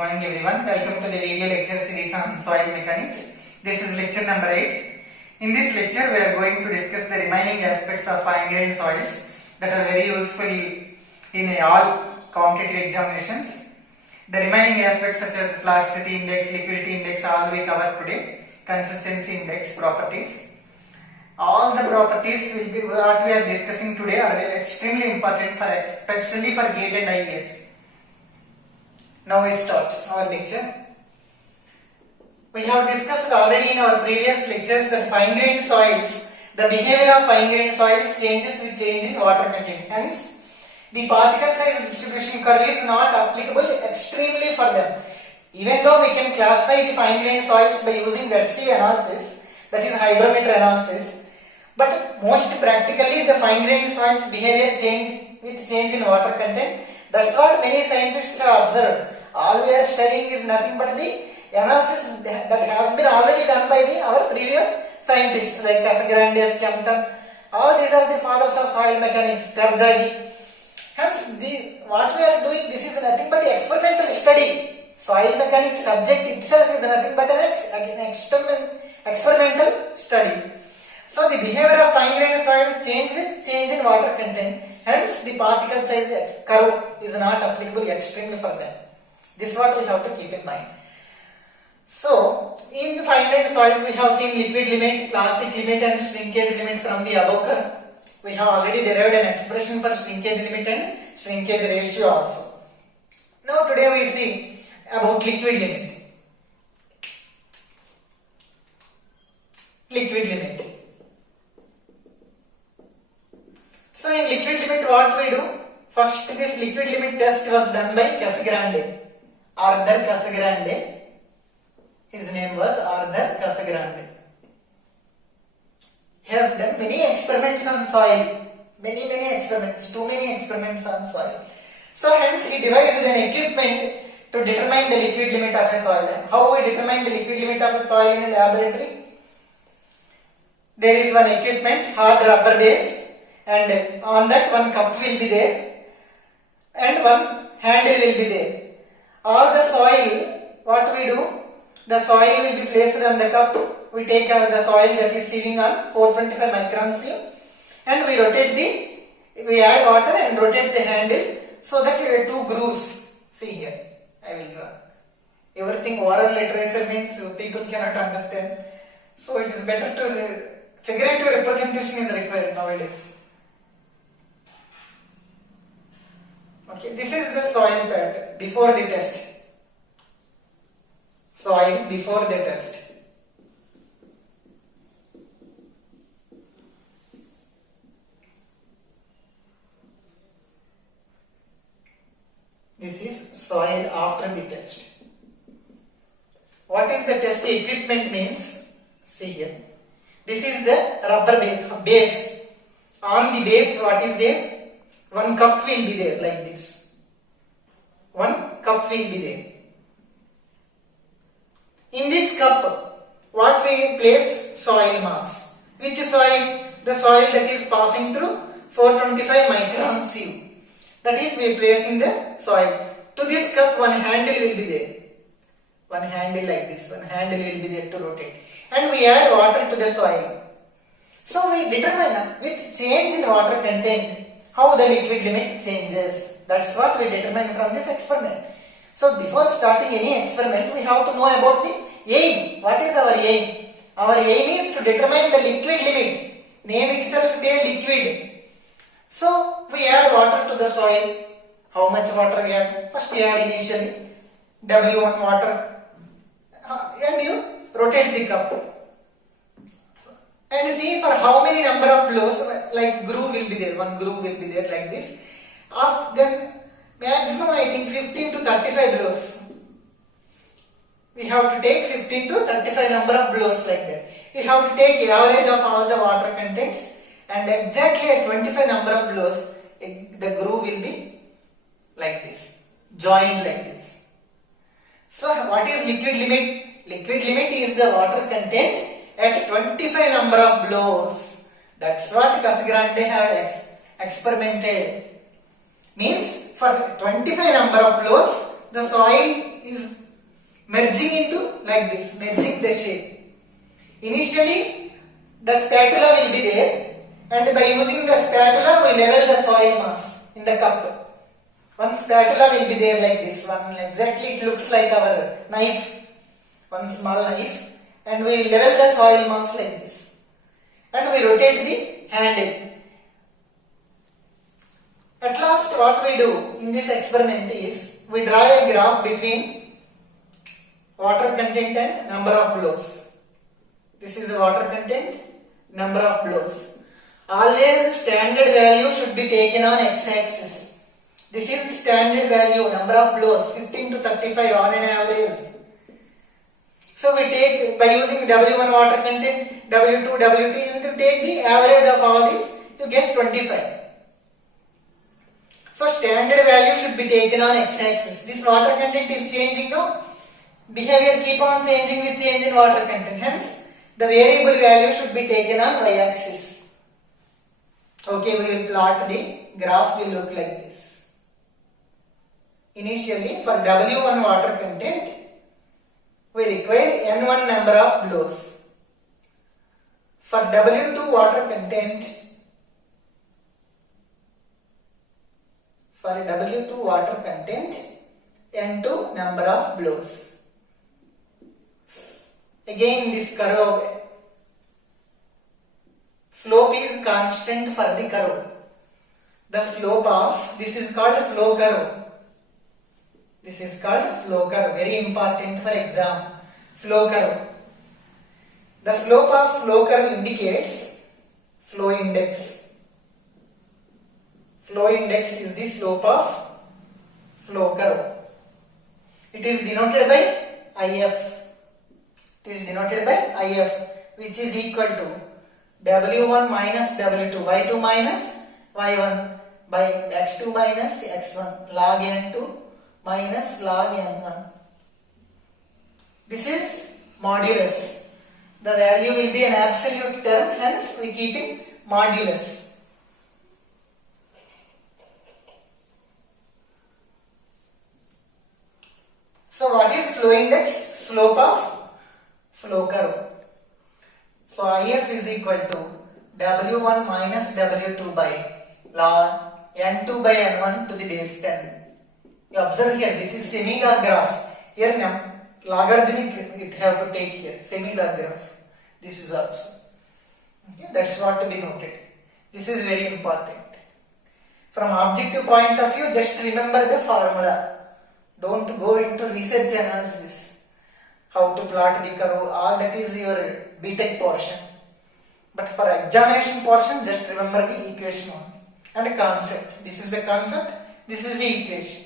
morning everyone. Welcome to the video lecture series on soil mechanics. This is lecture number 8. In this lecture we are going to discuss the remaining aspects of fine-grained soils that are very useful in all competitive examinations. The remaining aspects such as plasticity index, liquidity index, all we cover today. Consistency index, properties. All the properties will be what we are discussing today are extremely important for especially for GATE and IAS. Now we start our lecture. We have discussed already in our previous lectures that fine-grained soils, the behavior of fine-grained soils changes with change in water content. Hence, the particle size distribution curve is not applicable extremely for them. Even though we can classify the fine-grained soils by using wet-sieve analysis, that is hydrometer analysis, but most practically the fine-grained soils behavior change with change in water content. That's what many scientists have observed. All we are studying is nothing but the analysis that has been already done by our previous scientists like Casagrande, Kempton. All these are the fathers of soil mechanics, Terzaghi. Hence, what we are doing, this is nothing but experimental study. Soil mechanics subject itself is nothing but an experimental study. So the behavior of fine-grained soils change with change in water content. Hence, the particle size curve is not applicable extremely for them. This is what we have to keep in mind. So, in fine-grained soils, we have seen liquid limit, plastic limit, and shrinkage limit from the above curve. We have already derived an expression for shrinkage limit and shrinkage ratio also. Now, today we see about liquid limit. Liquid limit. So, in liquid limit, what we do? First, this liquid limit test was done by Casagrande. Arthur Casagrande. His name was Arthur Casagrande. He has done many experiments on soil. Many experiments. Too many experiments on soil. So hence he devised an equipment to determine the liquid limit of a soil. How we determine the liquid limit of a soil in a laboratory? There is one equipment, hard rubber base, and on that one cup will be there and one handle will be there. All the soil, what we do? The soil will be placed on the cup. We take the soil that is sieving on 425 micron sieve and we add water and rotate the handle so that we have two grooves. See here, I will draw. Everything oral literature means people cannot understand. So it is better to, figurative representation is required nowadays. Okay, this is the soil pattern before the test. Soil before the test. This is soil after the test. What is the test equipment means? See here. This is the rubber base. On the base, what is there? One cup will be there like this. One cup will be there. In this cup, what we place? Soil mass. Which soil? The soil that is passing through 425 micron sieve. That is, we place in the soil. To this cup, one handle will be there. One handle like this. One handle will be there to rotate. And we add water to the soil. So we determine with change in water content how the liquid limit changes. That's what we determine from this experiment. So before starting any experiment, we have to know about the aim. What is our aim? Our aim is to determine the liquid limit. Name itself is liquid. So we add water to the soil. How much water we add? First we add initially W1 water and you rotate the cup. And see for how many number of blows, like groove will be there, one groove will be there like this. After then maximum I think 15 to 35 blows. We have to take 15 to 35 number of blows like that. We have to take average of all the water contents and exactly at 25 number of blows, the groove will be like this, joined like this. So what is liquid limit? Liquid limit is the water content at 25 number of blows. That's what Casagrande had experimented. Means for 25 number of blows, the soil is merging into like this, merging the shape. Initially, the spatula will be there, and by using the spatula, we level the soil mass in the cup. One spatula will be there like this, one exactly it looks like our knife, one small knife, and we level the soil mass like this, and we rotate the handle. At last, what we do in this experiment is we draw a graph between water content and number of blows. This is the water content, number of blows. Always standard value should be taken on x-axis. This is the standard value, number of blows, 15 to 35 on an average. So we take, by using W1 water content, W2, W3, and to take the average of all these, you get 25. So standard value should be taken on x-axis. This water content is changing now. Behavior keep on changing with change in water content. Hence, the variable value should be taken on y-axis. Okay, we will plot the graph will look like this. Initially, for W1 water content, we require N1 number of blows. For W2 water content, N2 number of blows. Again, this curve, slope is constant for the curve. The slope of, this is called flow curve. This is called flow curve, very important for exam. Flow curve. The slope of flow curve indicates flow index. Flow index is the slope of flow curve. It is denoted by IF. It is denoted by IF, which is equal to W1 minus W2, Y2 minus Y1 by X2 minus X1, log N2 minus log N1. This is modulus. The value will be an absolute term, hence we keep it modulus. So what is flow index? Slope of flow curve. So IF is equal to W1 minus W2 by log N2 by N1 to the base 10. You observe here, this is semi-log graph. Here now, logarithmic it have to take here, semi-log graph. This is also. Okay, that's what to be noted. This is very important. From objective point of view, just remember the formula. Don't go into research analysis. How to plot the curve, all that is your BTech portion. But for examination portion, just remember the equation and the concept. This is the concept, this is the equation.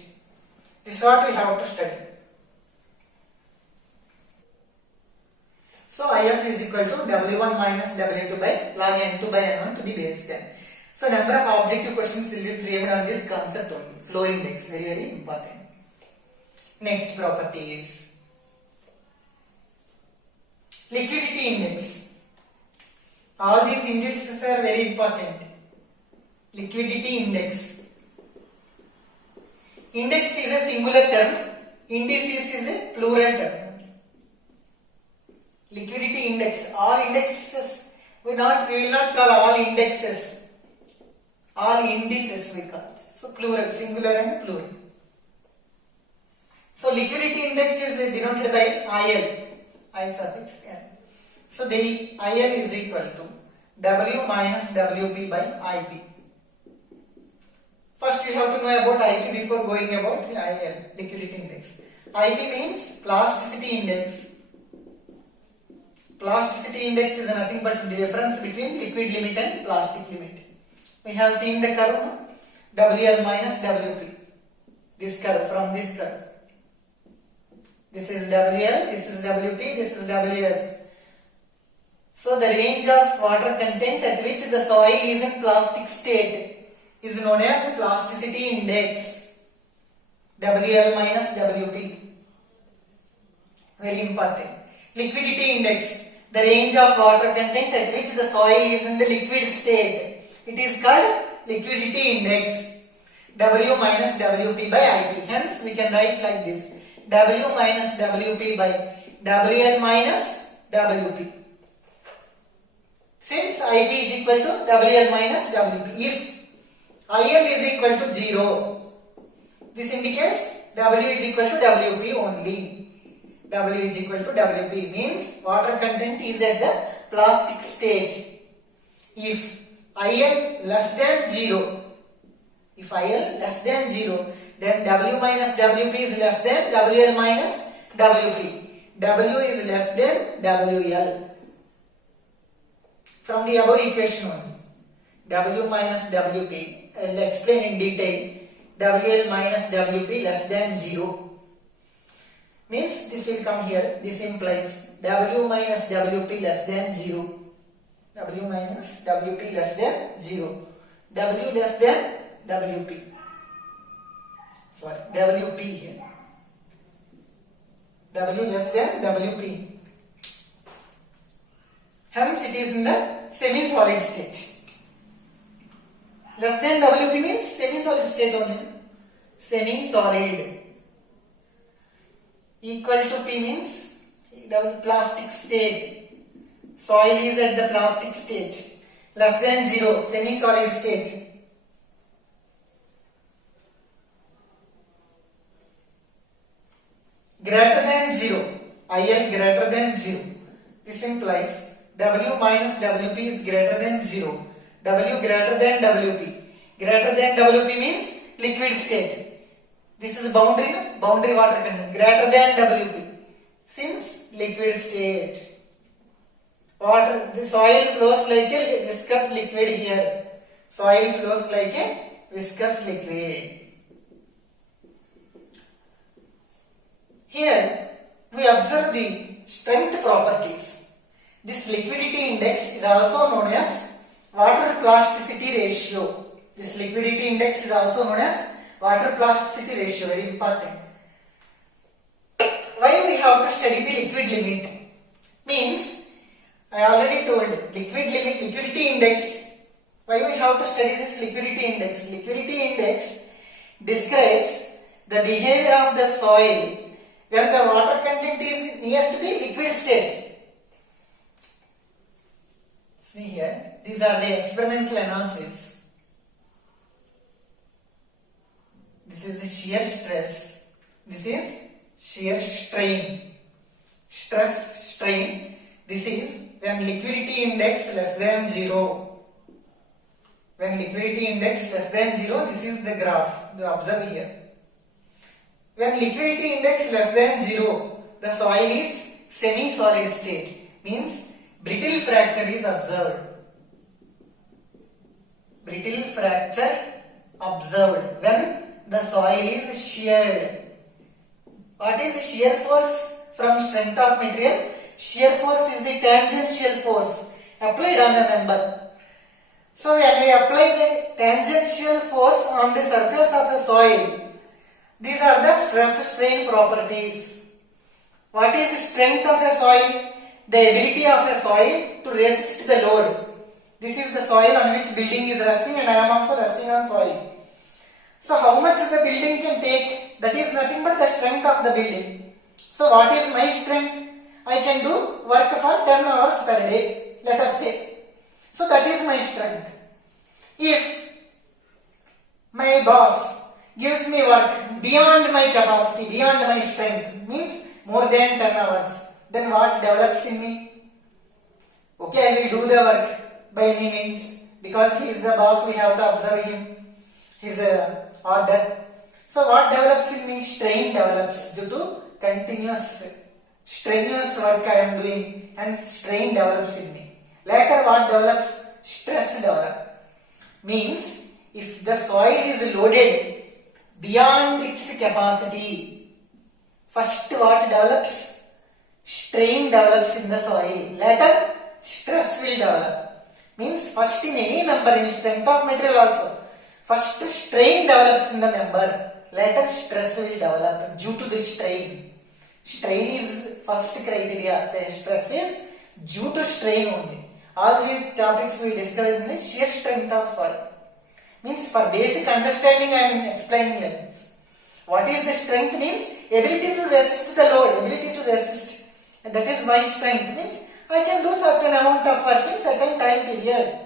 This is what we have to study. So IF is equal to W1 minus W2 by log N2 by N1 to the base 10. So number of objective questions will be framed on this concept only. Flow index, very very important. Next property is liquidity index. All these indices are very important. Liquidity index. Index is a singular term, indices is a plural term. Liquidity index, all indexes, we will not call all indexes, all indices we call. So plural, singular and plural. So liquidity index is denoted by IL, I suffix L. So the IL is equal to W minus WP by IP. First you have to know about IP before going about the IL, liquidity index. IP means plasticity index. Plasticity index is nothing but the difference between liquid limit and plastic limit. We have seen the curve WL minus WP. This curve, from this curve. This is WL, this is WP, this is WS. So the range of water content at which the soil is in plastic state is known as plasticity index. WL minus WP. Very important. Liquidity index. The range of water content at which the soil is in the liquid state. It is called liquidity index. W minus WP by IP. Hence we can write like this. W minus WP by WL minus WP. Since IP is equal to WL minus WP, if IL is equal to 0, this indicates W is equal to WP only. W is equal to WP means water content is at the plastic state. If IL less than 0, then W minus WP is less than WL minus WP. W is less than WL. From the above equation only, W minus WP, I will explain in detail. WL minus WP less than 0 means this will come here. This implies W minus WP less than 0. W minus WP less than 0. W less than WP. Sorry, WP here. W less than WP. Hence it is in the semi-solid state. Less than WP means semi-solid state only. Semi-solid. Equal to P means plastic state. Soil is at the plastic state. Less than 0, semi-solid state. Greater than 0, IL greater than 0. This implies W minus WP is greater than 0. W greater than WP. Greater than WP means liquid state. This is boundary water content. Greater than WP. Since liquid state. Water, the soil flows like a viscous liquid here. Soil flows like a viscous liquid. Here we observe the strength properties. This liquidity index is also known as water plasticity ratio. This liquidity index is also known as water plasticity ratio. Very important. Why we have to study the liquid limit? Means I already told liquid limit, liquidity index. Why we have to study this liquidity index? Liquidity index describes the behavior of the soil when the water content is near to the liquid state. See here, these are the experimental analysis. This is the shear stress. This is shear strain. Stress, strain. This is when liquidity index less than 0. When liquidity index less than 0, this is the graph. You observe here. When liquidity index less than 0, the soil is semi-solid state. Means brittle fracture is observed. Brittle fracture observed when the soil is sheared. What is the shear force from strength of material? Shear force is the tangential force applied on a member. So when we apply the tangential force on the surface of a soil, these are the stress strain properties. What is the strength of a soil? The ability of a soil to resist the load. This is the soil on which building is resting, and I am also resting on soil. So how much the building can take? That is nothing but the strength of the building. So what is my strength? I can do work for 10 hours per day, let us say. So that is my strength. If my boss gives me work beyond my capacity, beyond my strength, means more than 10 hours, then what develops in me? Okay, I will do the work by any means, because he is the boss, we have to observe him, his order. So what develops in me? Strain develops due to continuous, strenuous work I am doing, and strain develops in me. Later what develops? Stress develops. Means if the soil is loaded beyond its capacity, first what develops? Strain develops in the soil. Later stress will develop. Means first in any member, in strength of material also, first strain develops in the member, later stress will develop due to the strain. Strain is first criteria. Say stress is due to strain only. All these topics we discuss in the shear strength of soil. Means for basic understanding I am explaining like this. What is the strength? Means ability to resist the load, ability to resist. And that is my strength. Means I can do certain amount of work in certain time period.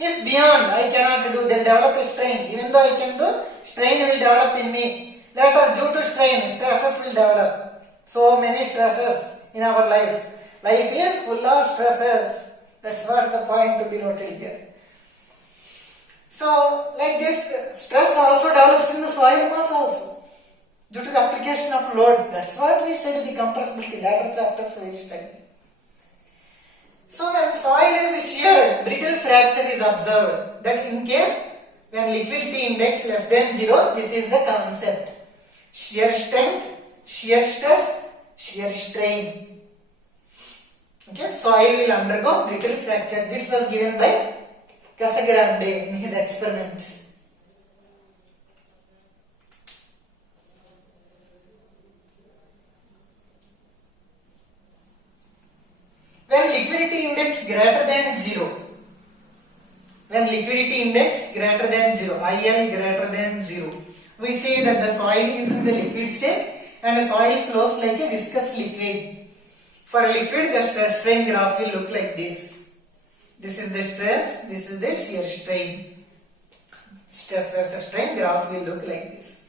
If beyond I cannot do, then develop a strain. Even though I can do, strain will develop in me. Later, due to strain, stresses will develop. So many stresses in our life. Life is full of stresses. That's what the point to be noted here. So, like this, stress also develops in the soil mass also, due to the application of load. That's what we study, the compressibility. Later chapters we study. So, when soil is sheared, brittle fracture is observed. That in case when liquidity index less than 0, this is the concept. Shear strength, shear stress, shear strain. Okay, soil will undergo brittle fracture. This was given by Casagrande in his experiments. When liquidity index greater than 0, when liquidity index greater than 0, IL greater than 0, we say that the soil is in the liquid state and the soil flows like a viscous liquid. For liquid, the stress strain graph will look like this. This is the stress, this is the shear strain. Stress versus strain graph will look like this.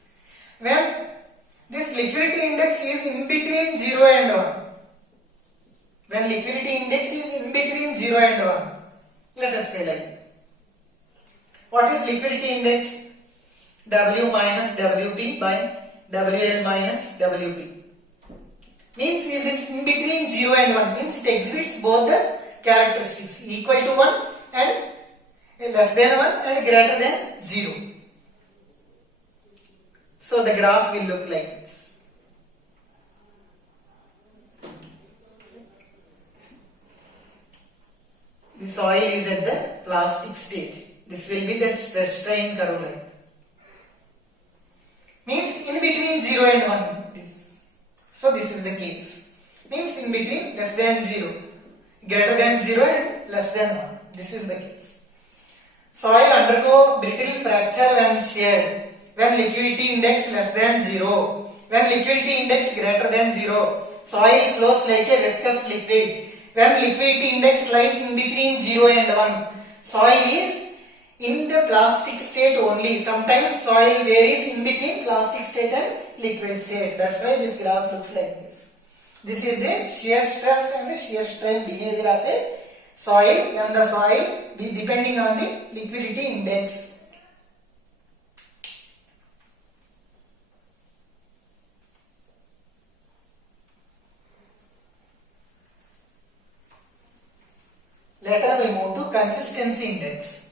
When this liquidity index is in between 0 and 1, when liquidity index is in between 0 and 1, let us say like, what is liquidity index? W minus WP by WL minus WP. Means is it in between 0 and 1, means it exhibits both the characteristics, equal to 1 and less than 1 and greater than 0. So the graph will look like this. The soil is at the plastic state. This will be the stress strain curve line. Means in between 0 and 1. So this is the case. Means in between less than 0. Greater than 0 and less than 1. This is the case. Soil undergo brittle fracture when sheared. When liquidity index less than 0. When liquidity index greater than 0. Soil flows like a viscous liquid. When liquidity index lies in between 0 and 1. Soil is in the plastic state only. Sometimes soil varies in between plastic state and liquid state. That's why this graph looks like this. This is the shear stress and shear strain behavior of a soil, and the soil be depending on the liquidity index. Later we move to consistency index.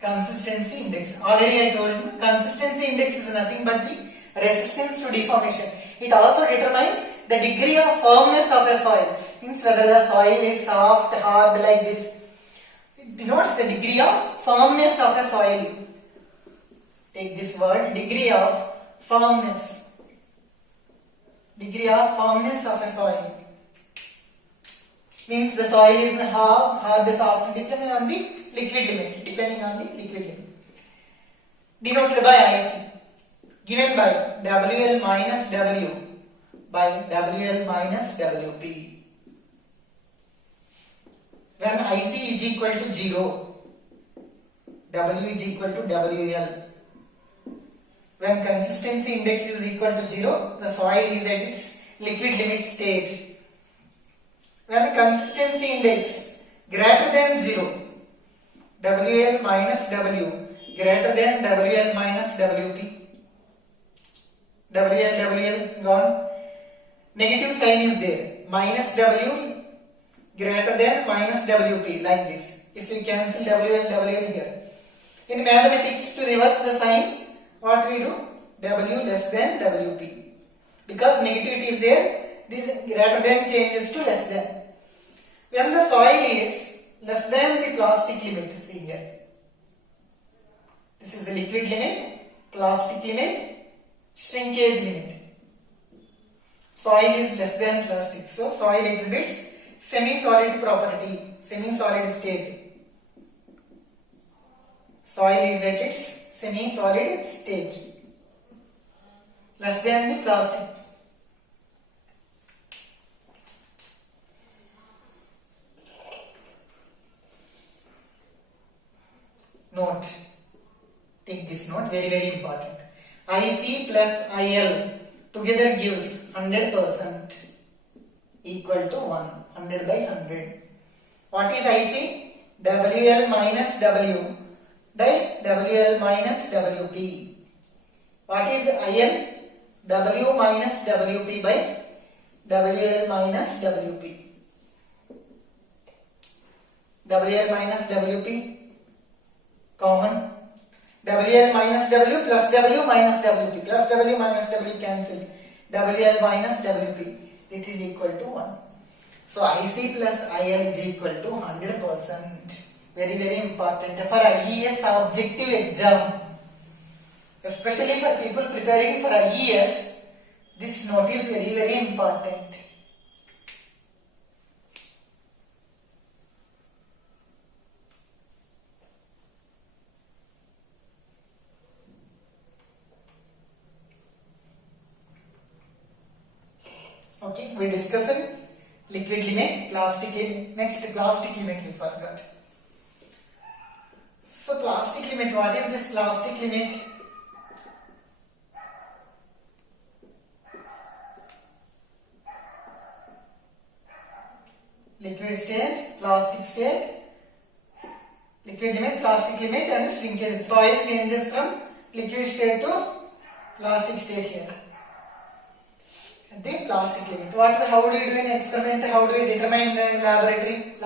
Consistency index. Already I told you, consistency index is nothing but the resistance to deformation. It also determines the degree of firmness of a soil. Means whether the soil is soft, hard like this. It denotes the degree of firmness of a soil. Take this word, degree of firmness. Degree of firmness of a soil. Means the soil is hard, soft, depending on the liquid limit. Depending on the liquid limit. Denoted by IC. Given by WL minus W by WL minus WP. When IC is equal to 0, W is equal to WL. When consistency index is equal to 0, the soil is at its liquid limit state. When consistency index greater than 0, WL minus W greater than WL minus WP. WL gone. Negative sign is there. Minus W greater than minus WP, like this. If we cancel WL here. In mathematics, to reverse the sign, what we do? W less than WP. Because negativity is there, this greater than changes to less than. When the soil is less than the plastic limit, see here. This is the liquid limit, plastic limit, shrinkage limit. Soil is less than plastic. So soil exhibits semi-solid property, semi-solid state. Soil is at its semi-solid state. less than the plastic. Note, take this note, very important. IC plus IL together gives 100% equal to 100 by 100. What is IC? WL minus W by WL minus WP. What is IL? W minus WP by WL minus WP. WL minus WP common. WL minus W plus W minus WP plus W minus W cancel. WL minus WP. It is equal to 1. So IC plus IL is equal to 100%. Very important for IES objective exam. Especially for people preparing for IES, this note is very important. Okay, we discussed liquid limit, plastic limit. Next, plastic limit we forgot. So plastic limit, what is this plastic limit? Liquid state, plastic state, liquid limit, plastic limit and shrinkage. Soil changes from liquid state to plastic state here. The plastic limit. How do we do in experiment? How do we determine in laboratory?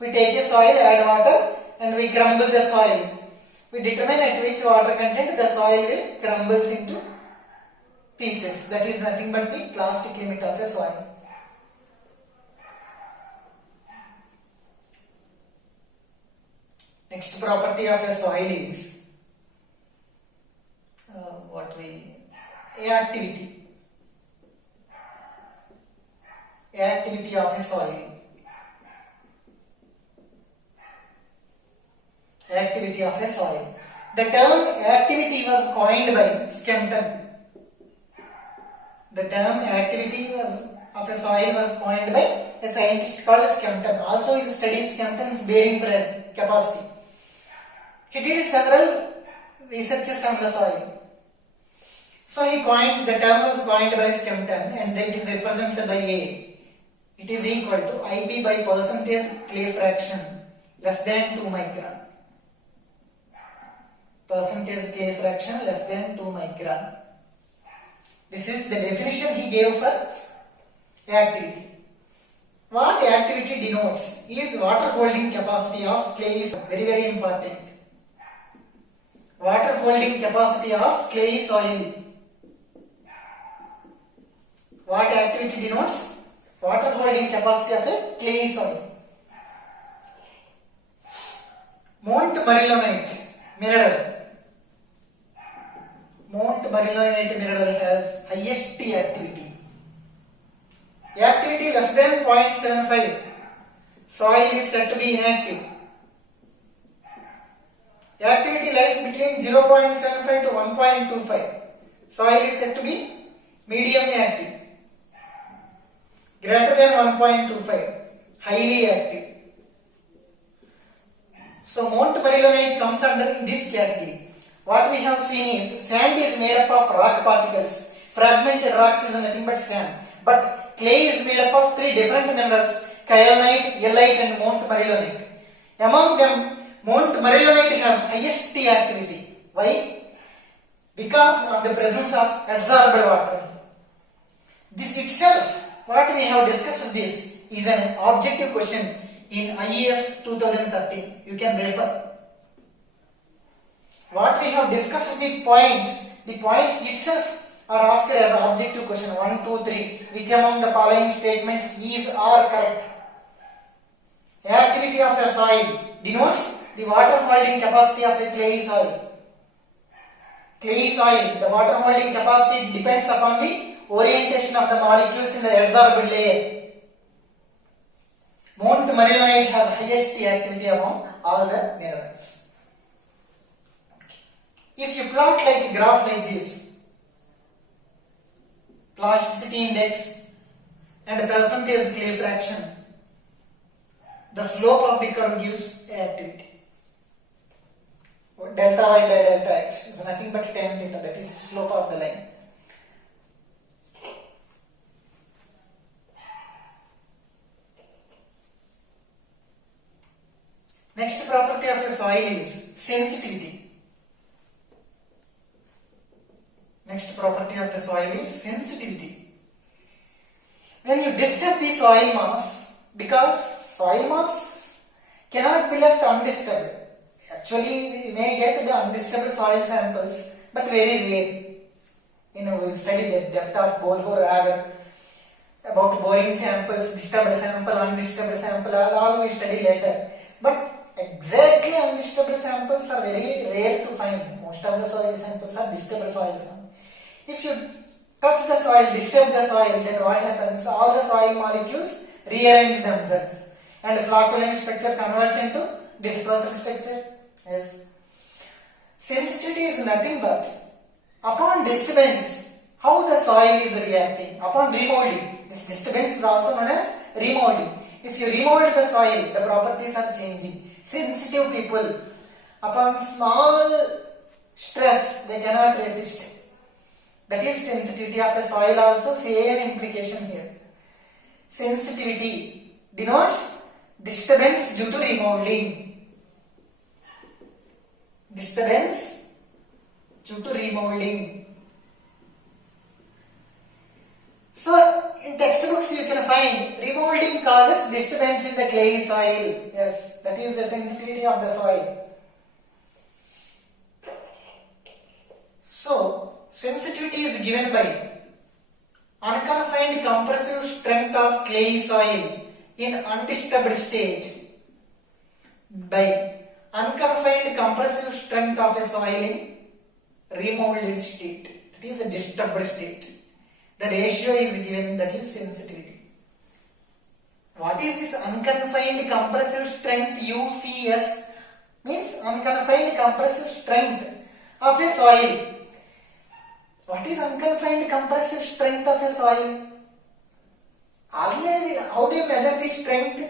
We take a soil, add water and we crumble the soil. We determine at which water content the soil will crumbles into pieces. That is nothing but the plastic limit of a soil. Next property of a soil is activity. Activity of a soil. Activity of a soil. The term activity was coined by Skempton. The term activity of a soil was coined by a scientist called Skempton. Also, he studied Skempton's bearing capacity. He did several researches on the soil. So he coined, the term was coined by Skempton and it is represented by A. It is equal to IP by percentage clay fraction less than 2 micron. Percentage clay fraction less than 2 micron. This is the definition he gave for activity. What activity denotes is water holding capacity of clay is very important. Water holding capacity of clay soil. What activity denotes? Water holding capacity of a clay soil. Montmorillonite mineral. Montmorillonite mineral has highest activity. Activity less than 0.75. Soil is said to be inactive. Activity lies between 0.75 to 1.25. Soil is said to be medium active. Greater than 1.25, highly active. So Montmorillonite comes under this category. What we have seen is sand is made up of rock particles. Fragmented rocks is nothing but sand. But clay is made up of 3 different minerals: kyanite, yellite and Montmorillonite. Among them, Montmorillonite has highest activity. Why? Because of the presence of adsorbed water. This itself, what we have discussed this is an objective question in IES 2013. You can refer. What we have discussed the points itself are asked as an objective question 1, 2, 3. Which among the following statements is or correct? Activity of a soil denotes the water holding capacity of a clay soil. Clay soil, the water holding capacity depends upon the orientation of the molecules in the adsorbed layer. Montmorillonite has highest activity among all the minerals. If you plot like a graph like this, elasticity index, and percentage clay fraction. The slope of the curve gives activity. Delta y by delta x is nothing but tan theta, that is slope of the line. Next property of a soil is sensitivity. Next property of the soil is sensitivity. When you disturb the soil mass, because soil mass cannot be left undisturbed. Actually, we may get the undisturbed soil samples, but very rare. We study the depth of borehole, about boring samples, disturbed sample, undisturbed sample, all we study later. But exactly undisturbed samples are very rare to find. Most of the soil samples are disturbed soil samples. If you touch the soil, disturb the soil, then what happens? All the soil molecules rearrange themselves and flocculent structure converts into dispersal structure. Yes. Sensitivity is nothing but upon disturbance, how the soil is reacting. Upon remolding, this disturbance is also known as remolding. If you remold the soil, the properties are changing. Sensitive people, upon small stress, they cannot resist. That is sensitivity of the soil also, same implication here. Sensitivity denotes disturbance due to remolding. Disturbance due to remolding. So, in textbooks you can find remolding causes disturbance in the clay soil. Yes, that is the sensitivity of the soil. So, sensitivity is given by unconfined compressive strength of clay soil in undisturbed state, by unconfined compressive strength of a soil in remolded state, that is a disturbed state. The ratio is given, that is sensitivity. What is this unconfined compressive strength UCS? Means unconfined compressive strength of a soil. What is unconfined compressive strength of a soil? Already, how do you measure the strength?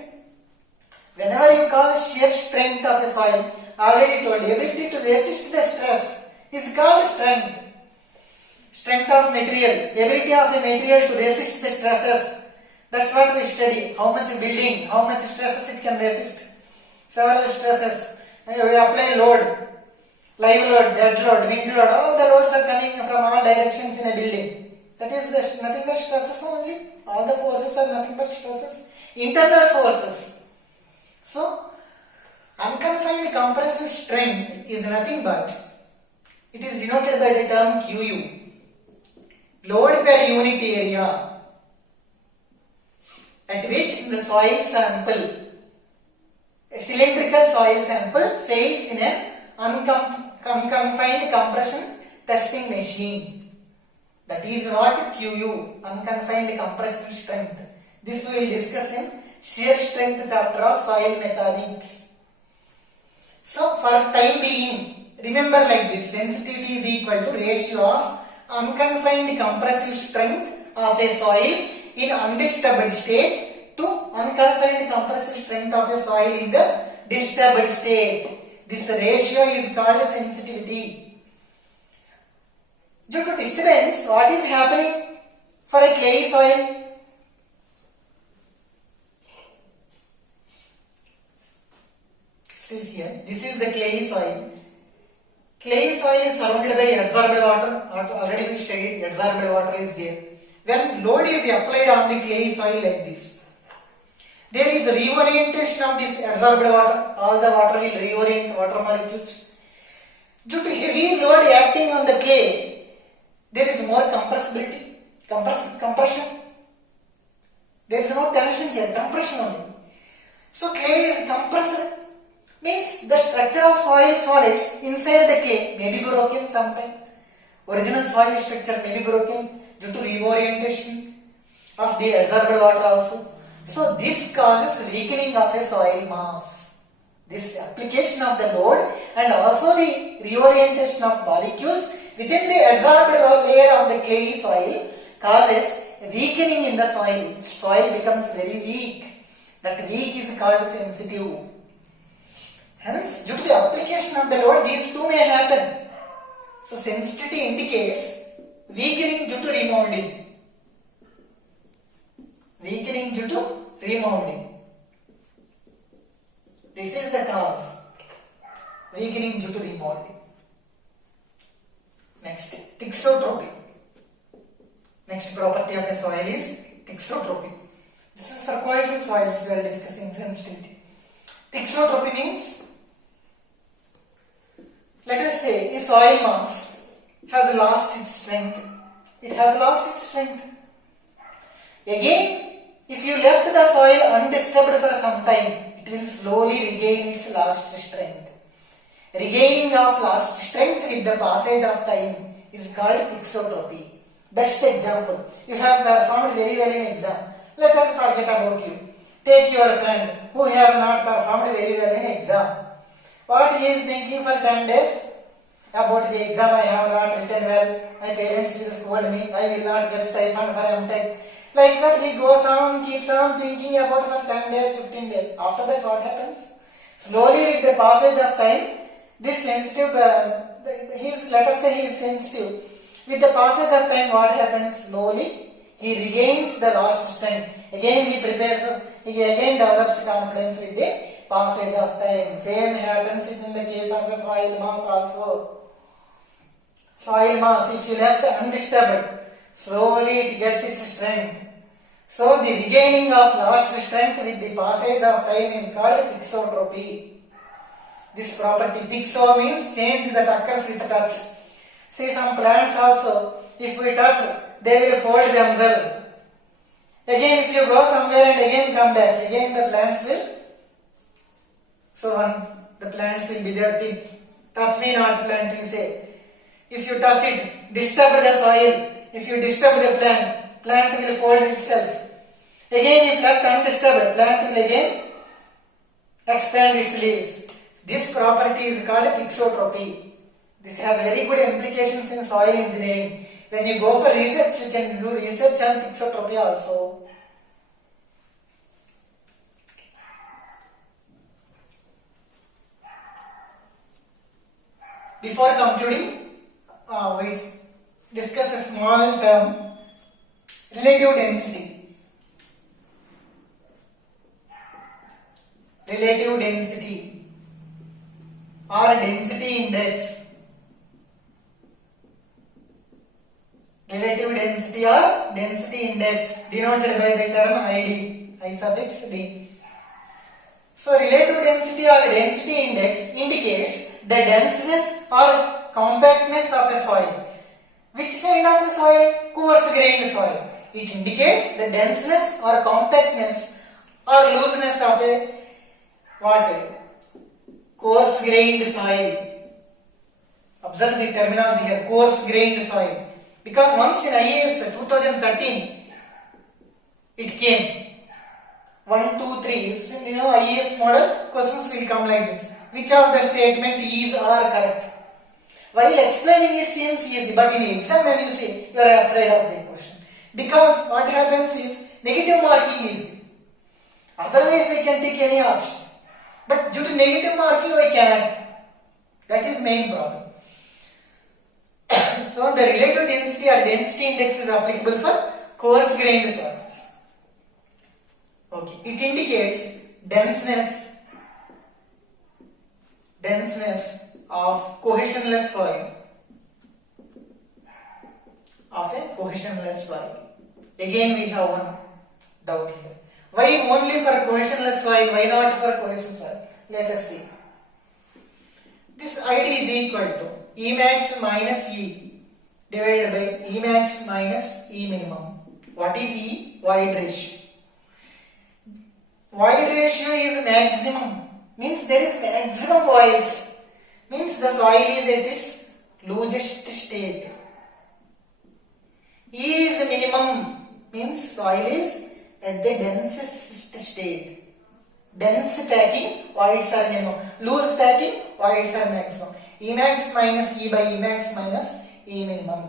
Whenever you call shear strength of a soil, already told, ability to resist the stress is called strength. Strength of material, ability of a material to resist the stresses. That's what we study. How much building, how much stresses it can resist. Several stresses. We apply load. Live load, dead load, wind load, all the loads are coming from all directions in a building. That is nothing but stresses only. All the forces are nothing but stresses. Internal forces. So, unconfined compressive strength is nothing but, it is denoted by the term QU. Load per unit area at which the soil sample, a cylindrical soil sample, fails in a unconfined compression testing machine. That is what QU, unconfined compressive strength. This we will discuss in shear strength chapter of soil mechanics. So for time being, remember like this, sensitivity is equal to ratio of unconfined compressive strength of a soil in undisturbed state to unconfined compressive strength of a soil in the disturbed state. This ratio is called sensitivity. Due to disturbance, what is happening for a clay soil? See here, this is the clay soil. Clay soil is surrounded by adsorbed water. Already we studied, adsorbed water is there. When load is applied on the clay soil like this, there is reorientation of this adsorbed water. All the water will reorient, water molecules. Due to heavy load acting on the clay, there is more compressibility, compression. There is no tension here, compression only. So clay is compressed. Means the structure of soil solids inside the clay may be broken sometimes. Original soil structure may be broken due to reorientation of the adsorbed water also. So this causes weakening of a soil mass. This application of the load and also the reorientation of molecules within the adsorbed layer of the clay soil causes a weakening in the soil. Soil becomes very weak. That weak is called sensitive. Hence, due to the application of the load, these two may happen. So, sensitivity indicates weakening due to remodeling. Weakening due to remodeling. This is the cause. Weakening due to remodeling. Next, thixotropy. Next property of a soil is thixotropy. This is for cohesive soils we are discussing sensitivity. Thixotropy means, let us say a soil mass has lost its strength. It has lost its strength. Again, if you left the soil undisturbed for some time, it will slowly regain its lost strength. Regaining of lost strength with the passage of time is called thixotropy. Best example, you have performed very well in exam. Let us forget about you. Take your friend who has not performed very well in exam. What he is thinking for 10 days? About the exam I have not written well, my parents will scold me, I will not get stipend for MTech. Like that he goes on, keeps on thinking about for 10 days, 15 days. After that what happens? Slowly with the passage of time, this sensitive, let us say he is sensitive. With the passage of time, what happens? Slowly, he regains the lost strength. Again, he prepares, he again develops confidence with the passage of time. Same happens in the case of the soil mass also. Soil mass, if you left undisturbed, slowly it gets its strength. So, the regaining of lost strength with the passage of time is called thixotropy. This property, thixo means change that occurs with touch. See some plants also, if we touch, they will fold themselves. Again, if you go somewhere and again come back, again the plants will, so on, the plants will be there, think, touch me not plant, you say. If you touch it, disturb the soil. If you disturb the plant, plant will fold itself. Again, if left undisturbed, plant will again expand its leaves. This property is called thixotropy. This has very good implications in soil engineering. When you go for research, you can do research on thixotropy also. Before concluding, we discuss a small term, relative density. Relative density or density index. Relative density or density index denoted by the term ID, I suffix D. So relative density or density index indicates the denseness or compactness of a soil. Which kind of a soil? Coarse grained soil. It indicates the denseness or compactness or looseness of a what? Coarse grained soil. Observe the terminology here, coarse grained soil. Because once in IAS 2013, it came 1, 2, 3. So, IAS model questions will come like this. Which of the statement is or correct? While explaining it seems easy, but in exam when you see, you are afraid of the question. Because what happens is negative marking is easy. Otherwise we can take any option. But due to negative marking we cannot. That is main problem. So the relative density or density index is applicable for coarse grained soils. Okay. It indicates denseness of cohesionless soil. Again we have one doubt here. Why only for cohesionless soil? Why not for cohesive soil? Let us see. This ID is equal to Emax minus E divided by Emax minus E minimum. What is E? Void ratio. Void ratio is maximum. Means there is maximum voids. Means the soil is at its loosest state. E is minimum. Means soil is at the densest state. Dense packing, voids are minimum. Loose packing, voids are maximum. Emax minus E by Emax minus E minimum.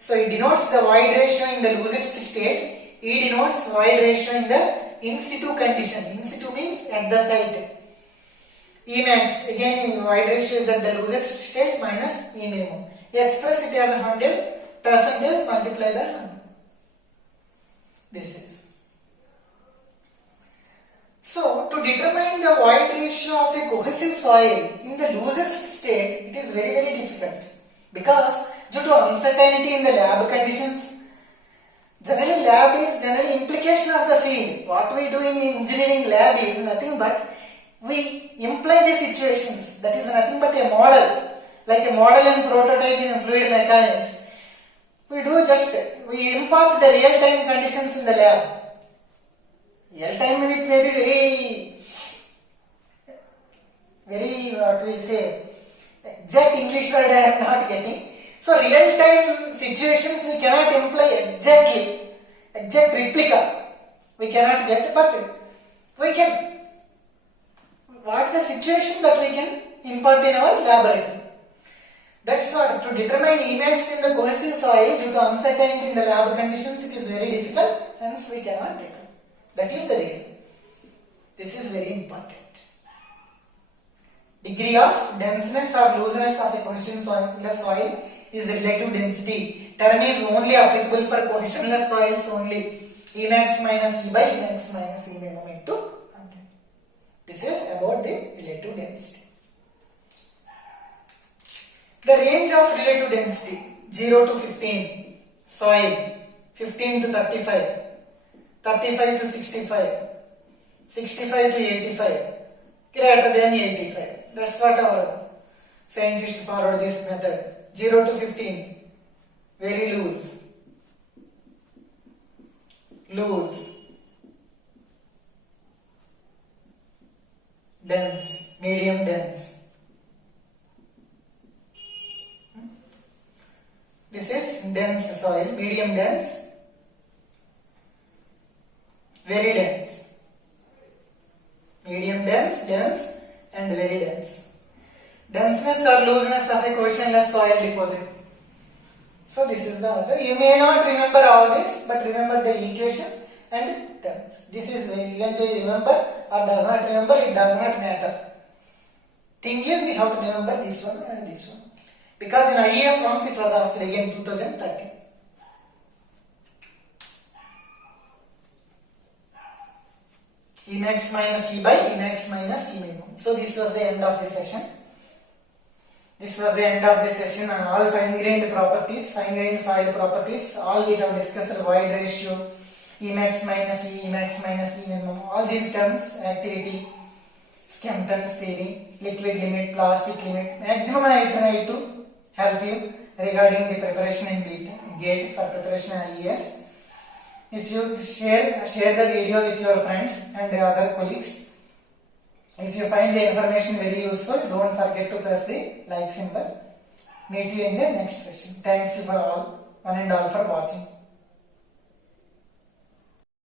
So it denotes the void ratio in the loosest state. E denotes void ratio in the in situ condition. In situ means at the site. E max, again void ratio is at the loosest state minus E minimum. You express it as 100% multiplied by 100. This is. So to determine the void ratio of a cohesive soil in the loosest state, it is very difficult because due to uncertainty in the lab conditions. Generally lab is generally implication of the field. What we do in engineering lab is nothing but we imply the situations. That is nothing but a model, like a model and prototype in fluid mechanics. We impart the real time conditions in the lab. Real time it may be very what we say, exact English word I am not getting. So real time situations we cannot imply exact replica we cannot get, but we can, what the situation that we can impart in our laboratory. That's what, to determine Emax in the cohesive soil due to uncertainty in the lab conditions, it is very difficult, hence we cannot determine. That is the reason. This is very important. Degree of denseness or looseness of a cohesionless soil is relative density. Term is only applicable for cohesionless soils only. Emax minus E by Emax minus E minimum into 100. This is about the relative density. The range of relative density 0 to 15, soil 15 to 35, 35 to 65, 65 to 85, greater than 85. That's what our scientists followed this method. 0 to 15, very loose, dense, medium dense. This is dense soil, medium dense, very dense, medium dense, and very dense. Denseness or looseness of a cohesionless soil deposit. So this is the method. You may not remember all this, but remember the equation and terms. This is where even to remember or does not remember, it does not matter. Thing is, we have to remember this one and this one. Because in IES once it was asked again 2013. Emax minus E by Emax minus E minimum. So this was the end of the session. This was the end of the session on all fine-grained properties, fine-grained soil properties. All we have discussed are void ratio, Emax minus E, Emax minus E minimum. All these terms, activity, Skempton's theory, liquid limit, plastic limit. Maximum I try to help you regarding the preparation in GATE for preparation in IES. If you share the video with your friends and other colleagues. If you find the information very useful, don't forget to press the like symbol. Meet you in the next session. Thanks you for all, one and all for watching.